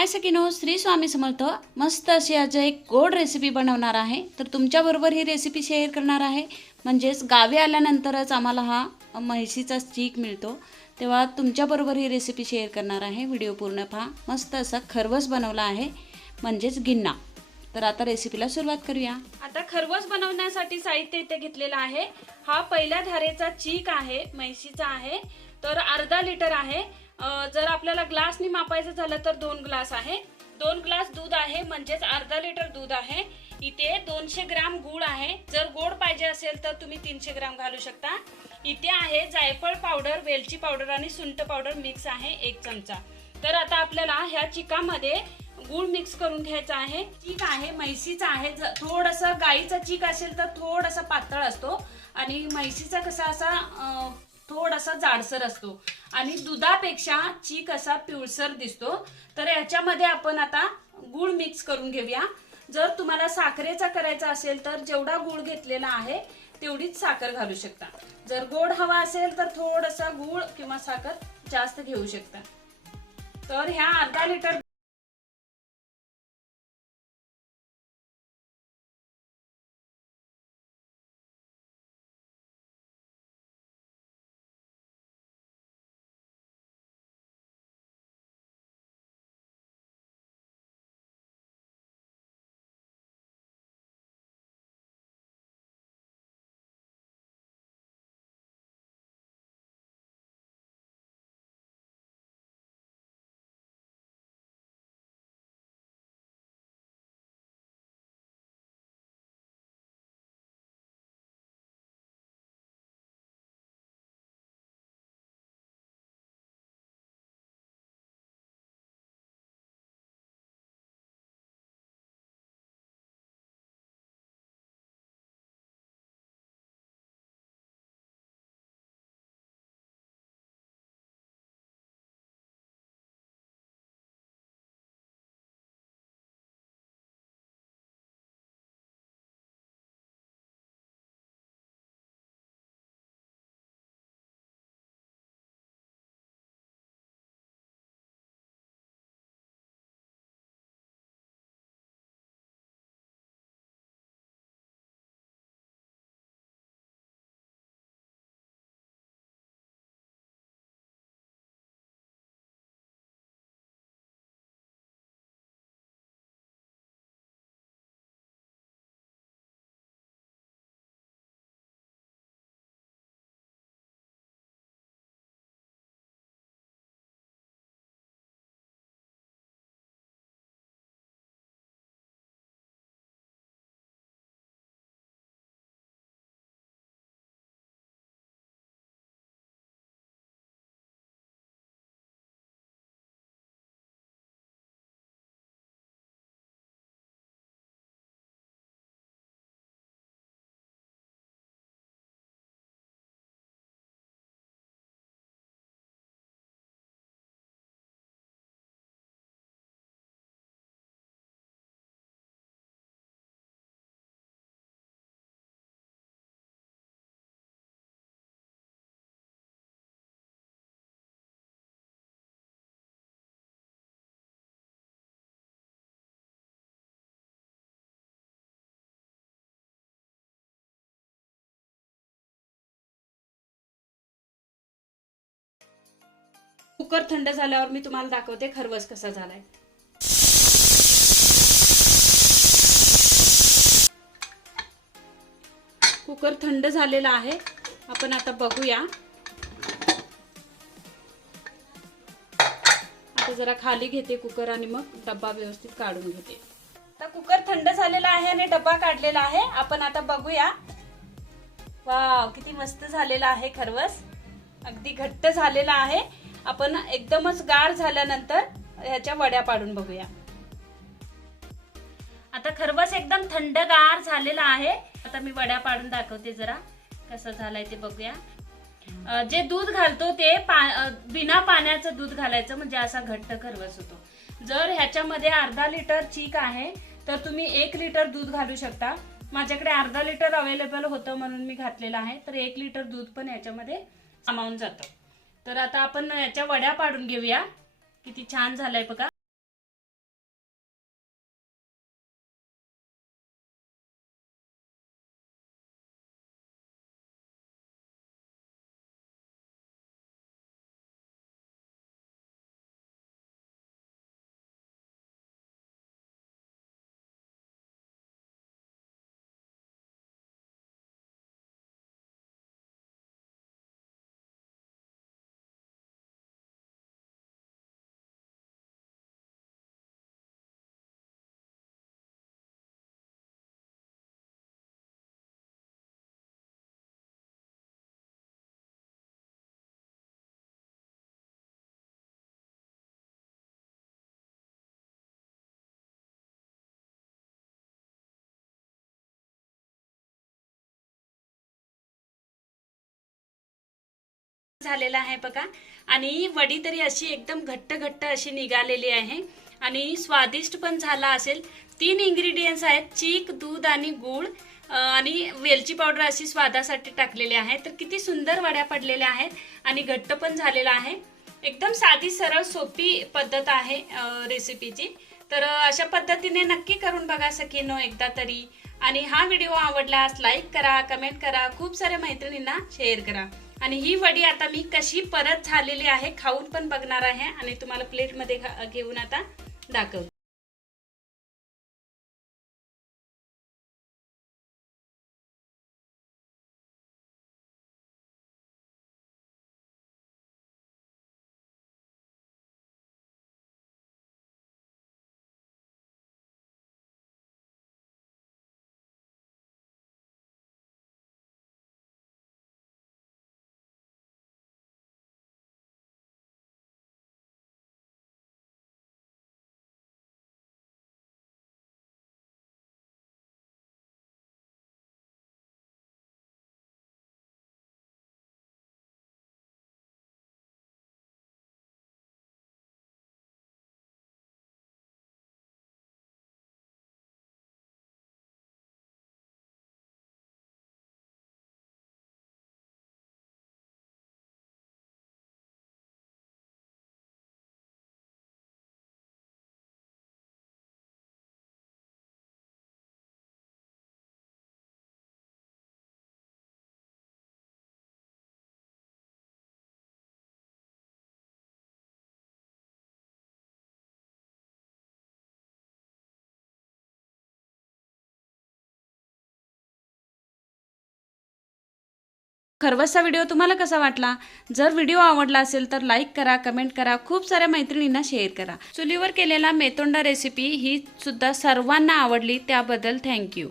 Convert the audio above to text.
हाय सकिनो, श्री स्वामी समर्थ। मस्त अशी आज एक गोड रेसिपी बनवणार आहे। तर तुमच्याबरोबर ही रेसिपी शेअर करणार आहे। म्हणजेच गावी आल्यानंतरच आम्हाला हा म्हैसीचा चीक मिळतो, तेव्हा तुमच्याबरोबर ही रेसिपी शेअर करणार आहे। व्हिडिओ पूर्ण पहा। मस्त असा खरवस बनवला आहे, म्हणजेच गिन्ना। तर आता रेसिपीला सुरुवात करूया। आता खरवस बनवण्यासाठी साहित्य इथे घेतलेलं आहे। हा पहिल्या धारेचा चीक आहे, म्हैसीचा आहे। तर अर्धा लिटर आहे। जर आपल्याला ग्लासनी मापायचं झालं तर 2 ग्लास आहे। 2 ग्लास दूध आहे, म्हणजेच अर्धा लिटर दूध आहे। इथे 200 ग्राम गूळ आहे। जर गोड पाहिजे असेल तर तुम्ही 300 ग्राम घालू शकता। इथे आहे जायफळ पावडर, वेलची पावडर आणि सुंठ पावडर मिक्स आहे 1 चमचा। तर आता आपल्याला ह्या चिकामध्ये गूळ मिक्स करून घ्यायचा आहे। चीक आहे म्हैसीचा आहे। थोडंसं गाईचा चीक असेल तर थोडासा पातळ असतो आणि म्हैसीचा कसा असा थोडासा जाडसर असतो आणि दुधापेक्षा चीक असा पिवळसर दिसतो। तर याच्यामध्ये आपण आता गूळ मिक्स करून घेऊया। जर तुम्हाला साखरेचा करायचा असेल तर जेवढा गूळ घेतलेला आहे तेवढीच साखर घालू शकता। जर गोड हवा असेल तर थोडासा गूळ किंवा साखर जास्त घेऊ शकता। तर ह्या अर्धा लिटर कुकर थंड झाल्यावर मी तुम्हाला दाखवते खरवस कसा झालाय। कुकर थंड झालेला आहे। आपण आता बघूया। आता जरा खाली घेते कुकर आणि मग डब्बा व्यवस्थित काढून घेते। आता कुकर थंड झालेला आहे आणि डब्बा काढलेला आहे। आपण आता बघूया। वाव, किती मस्त झालेला आहे खरवस। अगदी घट्ट झालेला आहे। आपण एकदमच गार झाल्यानंतर ह्याच्या वड्या पाडून बघूया। आता खरवस एकदम थंडगार झालेला आहे। आता मी वड्या पाडून दाखवते, जरा कसं झालंय ते बघूया। जे दूध घालतो ते बिना पाण्याचं दूध घालायचं, म्हणजे असा घट्ट खरवस होतो। जर ह्याच्यामध्ये अर्धा लिटर चीक आहे तर तुम्ही 1 लिटर दूध घालू शकता। माझ्याकडे अर्धा लिटर अवेलेबल होतं म्हणून मी घातलेलं आहे। तर 1 लिटर दूध पण याच्यामध्ये सामावून जातं। तर आता आपण याच्या वड्या पाडून घेऊया। किती छान झालंय बघा। झालेला आहे बघा. आणि वडी तरी अशी एकदम घट्ट घट्ट अशी निघालेली आहे आणि स्वादिष्ट पण झाला असेल. 3 इंग्रेडियंट्स आहेत, चीक, दूध आणि गूळ आणि वेलची पावडर अशी स्वादासाठी टाकलेली आहे. तर किती सुंदर वड्या पडलेल्या आहेत आणि घट्ट पण झालेला आहे. एकदम साधी सरळ सोपी पद्धत आहे रेसिपीची. तर अशा पद्धतीने नक्की करून बघा सखींनो एकदा तरी. आणि हा व्हिडिओ आवडल्यास लाईक करा, कमेंट करा, खूप साऱ्या मैत्रिणींना शेअर करा. आणि ही वडी आता मी कशी परत झालेली आहे खाऊन पण बघणार आहे आणि तुम्हाला प्लेटमध्ये घेऊन आता दाखवते. खरवसचा व्हिडिओ तुम्हाला कसा वाटला? जर व्हिडिओ आवडला असेल तर लाईक करा, कमेंट करा, खूप साऱ्या मैत्रिणींना शेअर करा. चुलीवर केलेला मेतोंडा रेसिपी ही सुद्धा सर्वांना आवडली, त्याबद्दल थँक्यू.